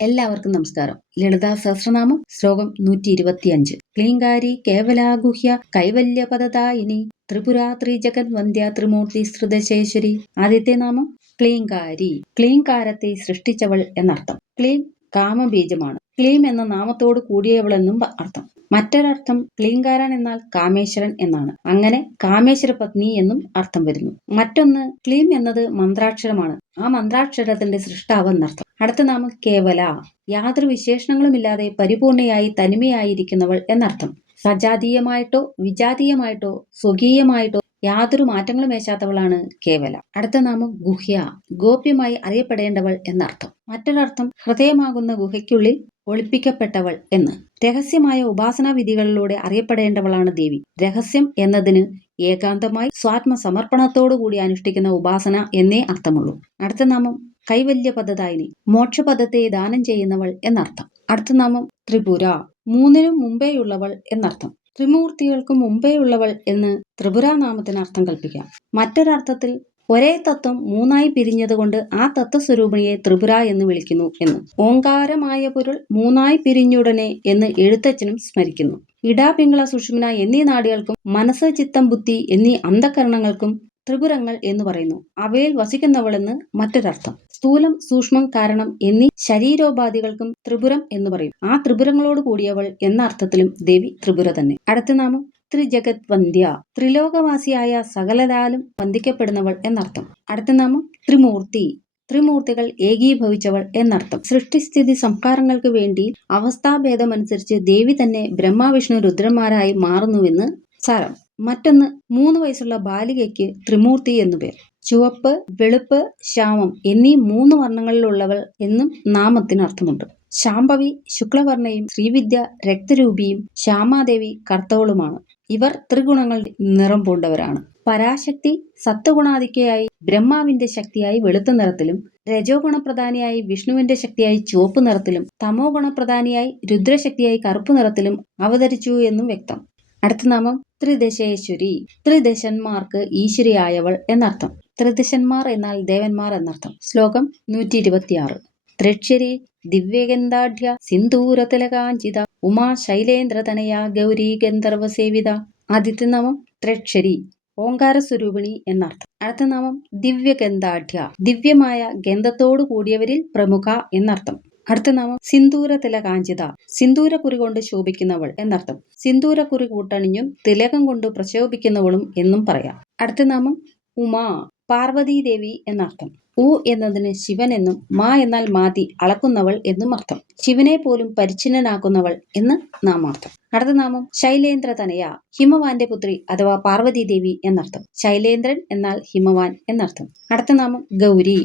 എല്ലാവർക്കും നമസ്കാരം. ലളിതാ സഹസ്രനാമം ശ്ലോകം നൂറ്റി ഇരുപത്തിയഞ്ച് ക്ലീങ്കാരി കേവലാഗുഹ്യ കൈവല്യപദദായിനി ത്രിപുരാത്രി ജഗത് വന്ധ്യ ത്രിമൂർത്തി ശ്രുതശേശ്വരി ആദ്യത്തെ നാമം ക്ലീങ്കാരി. ക്ലീങ്കാരത്തെ സൃഷ്ടിച്ചവൾ എന്നർത്ഥം. ക്ലീം കാമബീജമാണ്. ക്ലീം എന്ന നാമത്തോട് കൂടിയവൾ എന്നും അർത്ഥം. മറ്റൊരർത്ഥം ക്ലീങ്കാരൻ എന്നാൽ കാമേശ്വരൻ എന്നാണ്. അങ്ങനെ കാമേശ്വര പത്നി എന്നും അർത്ഥം വരുന്നു. മറ്റൊന്ന് ക്ലീം എന്നത് മന്ത്രാക്ഷരമാണ്. ആ മന്ത്രാക്ഷരത്തിന്റെ സൃഷ്ടാവ് എന്നർത്ഥം. അടുത്ത നാമം കേവല. യാതൊരു വിശേഷണങ്ങളും ഇല്ലാതെ പരിപൂർണയായി തനിമയായിരിക്കുന്നവൾ എന്നർത്ഥം. സജാതീയമായിട്ടോ വിജാതീയമായിട്ടോ സ്വകീയമായിട്ടോ യാതൊരു മാറ്റങ്ങളും വേശാത്തവളാണ് കേവല. അടുത്ത നാമം ഗുഹ്യ. ഗോപ്യമായി അറിയപ്പെടേണ്ടവൾ എന്നർത്ഥം. മറ്റൊരർത്ഥം ഹൃദയമാകുന്ന ഗുഹയ്ക്കുള്ളിൽ ഒളിപ്പിക്കപ്പെട്ടവൾ എന്ന്. രഹസ്യമായ ഉപാസനാ വിധികളിലൂടെ അറിയപ്പെടേണ്ടവളാണ് ദേവി. രഹസ്യം എന്നതിന് ഏകാന്തമായി സ്വാത്മസമർപ്പണത്തോടുകൂടി അനുഷ്ഠിക്കുന്ന ഉപാസന എന്നേ അർത്ഥമുള്ളൂ. അടുത്ത നാമം കൈവല്യ പദ്ധതായിനി മോക്ഷപദത്തെ ദാനം ചെയ്യുന്നവൾ എന്നർത്ഥം. അടുത്ത നാമം ത്രിപുര. മൂന്നിനും മുമ്പേയുള്ളവൾ എന്നർത്ഥം. ത്രിമൂർത്തികൾക്കും മുമ്പേയുള്ളവൾ എന്ന് ത്രിപുര നാമത്തിന് അർത്ഥം കൽപ്പിക്കാം. മറ്റൊരർത്ഥത്തിൽ ഒരേ തത്വം മൂന്നായി പിരിഞ്ഞതുകൊണ്ട് ആ തത്വസ്വരൂപിണിയെ ത്രിപുര എന്ന് വിളിക്കുന്നു എന്ന്. ഓങ്കാരമായ പൊരുൾ മൂന്നായി പിരിഞ്ഞുടനെ എന്ന് എഴുത്തച്ഛനും സ്മരിക്കുന്നു. ഇടാ പിങ്കള സുഷുമ്ന എന്നീ നാടികൾക്കും മനസ്സ് ചിത്തം ബുദ്ധി എന്നീ അന്ധകരണങ്ങൾക്കും ത്രിപുരങ്ങൾ എന്ന് പറയുന്നു. അവയിൽ വസിക്കുന്നവളെന്ന് മറ്റൊരർത്ഥം. സ്ഥൂലം സൂക്ഷ്മം കാരണം എന്നീ ശരീരോപാധികൾക്കും ത്രിപുരം എന്ന് പറയും. ആ ത്രിപുരങ്ങളോട് കൂടിയവൾ എന്ന അർത്ഥത്തിലും ദേവി ത്രിപുര തന്നെ. അടുത്ത നാമം ത്രിജഗത് വന്ധ്യ ത്രിലോകവാസിയായ സകലരാലും വന്ദിക്കപ്പെടുന്നവൾ എന്നർത്ഥം. അടുത്ത നാമം ത്രിമൂർത്തി. ത്രിമൂർത്തികൾ ഏകീഭവിച്ചവൾ എന്നർത്ഥം. സൃഷ്ടിസ്ഥിതി സംസ്കാരങ്ങൾക്ക് വേണ്ടി അവസ്ഥാഭേദമനുസരിച്ച് ദേവി തന്നെ ബ്രഹ്മാവിഷ്ണു രുദ്രന്മാരായി മാറുന്നുവെന്ന് സാരം. മറ്റൊന്ന് മൂന്ന് വയസ്സുള്ള ബാലികയ്ക്ക് ത്രിമൂർത്തി എന്നു പേർ. ചുവപ്പ് വെളുപ്പ് ശ്യാമം എന്നീ മൂന്ന് വർണങ്ങളിലുള്ളവൾ എന്നും നാമത്തിന് അർത്ഥമുണ്ട് ശാംഭവി ശുക്ലവർണയും ശ്രീവിദ്യ രക്തരൂപിയും ശ്യാമാദേവി കർത്തവളുമാണ്. ഇവർ ത്രിഗുണങ്ങൾ നിറം പൂണ്ടവരാണ്. പരാശക്തി സത്വഗുണാധിക്യയായി ബ്രഹ്മാവിന്റെ ശക്തിയായി വെളുത്ത നിറത്തിലും രജോ ഗുണപ്രധാനിയായി വിഷ്ണുവിന്റെ ശക്തിയായി ചുവപ്പ് നിറത്തിലും തമോ ഗുണപ്രധാനിയായി രുദ്രശക്തിയായി കറുപ്പ് നിറത്തിലും അവതരിച്ചു എന്നും വ്യക്തം. അടുത്ത നാമം ത്രിദശേശ്വരി. ത്രിദശന്മാർക്ക് ഈശ്വരിയായവൾ എന്നർത്ഥം. ത്രിദശന്മാർ എന്നാൽ ദേവന്മാർ എന്നർത്ഥം. ശ്ലോകം നൂറ്റി ഇരുപത്തിയാറ് ത്രിക്ഷരി ദിവ്യഗന്ധാഢ്യ സിന്ദൂരതിലകാഞ്ചിത ഉമാ ശൈലേന്ദ്രതനയ ഗൗരി ഗന്ധർവ സേവിത. ആദ്യത്തെ നാമം ത്രിക്ഷരി ഓങ്കാര സ്വരൂപിണി എന്നർത്ഥം. അടുത്ത നാമം ദിവ്യഗന്ധാഢ്യ ദിവ്യമായ ഗന്ധത്തോടു കൂടിയവരിൽ പ്രമുഖ എന്നർത്ഥം. അടുത്ത നാമം സിന്ദൂര തിലകാഞ്ചിത സിന്ദൂരക്കുറി കൊണ്ട് ശോഭിക്കുന്നവൾ എന്നർത്ഥം. സിന്ദൂര സിന്ദൂരക്കുറി കൂട്ടണിഞ്ഞും തിലകം കൊണ്ട് പ്രശോഭിക്കുന്നവളും എന്നും പറയാം. അടുത്ത നാമം ഉമാ പാർവതീദേവി എന്നർത്ഥം. ഉ എന്നതിന് ശിവൻ എന്നും മാ എന്നാൽ മാതി അളക്കുന്നവൾ എന്നും അർത്ഥം. ശിവനെ പോലും പരിച്ഛിന്നനാക്കുന്നവൾ എന്ന് നാമാർത്ഥം അടുത്ത നാമം ശൈലേന്ദ്ര തനയ ഹിമവാന്റെ പുത്രി അഥവാ പാർവതീദേവി എന്നർത്ഥം. ശൈലേന്ദ്രൻ എന്നാൽ ഹിമവാൻ എന്നർത്ഥം. അടുത്ത നാമം ഗൗരി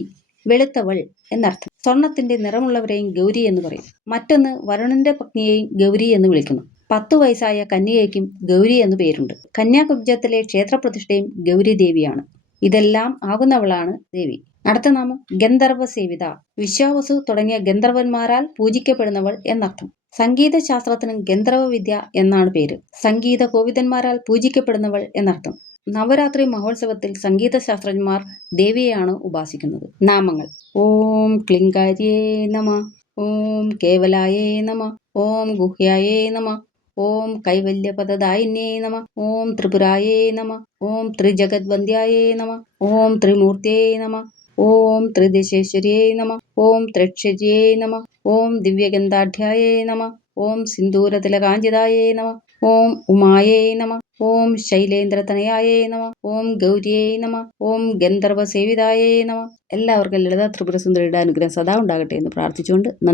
വെളുത്തവൾ എന്നർത്ഥം. സ്വർണത്തിന്റെ നിറമുള്ളവരെയും ഗൗരി എന്ന് പറയും. മറ്റൊന്ന് വരുണന്റെ പത്നിയെയും ഗൗരി എന്ന് വിളിക്കുന്നു. പത്തു വയസ്സായ കന്യകയ്ക്കും ഗൗരി എന്നു പേരുണ്ട്. കന്യാകുബ്ജത്തിലെ ക്ഷേത്രപ്രതിഷ്ഠയും ഗൗരി ദേവിയാണ്. ഇതെല്ലാം ആകുന്നവളാണ് ദേവി. അടുത്ത നാമം ഗന്ധർവ സേവിത. വിശ്വാവസു തുടങ്ങിയ ഗന്ധർവന്മാരാൽ പൂജിക്കപ്പെടുന്നവൾ എന്നർത്ഥം. സംഗീത ശാസ്ത്രത്തിനും ഗന്ധർവ വിദ്യ എന്നാണ് പേര്. സംഗീത കോവിതന്മാരാൽ പൂജിക്കപ്പെടുന്നവൾ എന്നർത്ഥം. നവരാത്രി മഹോത്സവത്തിൽ സംഗീത ശാസ്ത്രജ്ഞന്മാർ ദേവിയെയാണ് ഉപാസിക്കുന്നത് നാമങ്ങൾ ഓം ക്ലിങ്കാര്യേ നമ ഓം കേവലായേ നമ ഓം ഗുഹ്യായേ നമ ഓം കൈവല്യപദദായിന്യേ നമ ഓം ത്രിപുരായേ നമ ഓം ത്രിജഗദ്വന്ദ്യായേ നമ ഓം ത്രിമൂർത്തിയേ നമ ഓം ത്രിദിശേശ്വര്യേ നമ ഓം ത്രക്ഷര്യേ നമ ഓം ദിവ്യഗന്ധാഢ്യായേ നമ ഓം സിന്ദൂരതിലകാഞ്ചിതായേ നമ ഓം ഉമായേ നമ ഓം ശൈലേന്ദ്രതനയായേ നമ ഓം ഗൗരിയേ നമ ഓം ഗന്ധർവ സേവിതായേ നമ. എല്ലാവർക്കും ലളിത ത്രിപുര സുന്ദരിയുടെ അനുഗ്രഹം സദാ ഉണ്ടാകട്ടെ എന്ന് പ്രാർത്ഥിച്ചുകൊണ്ട് നന്ദി.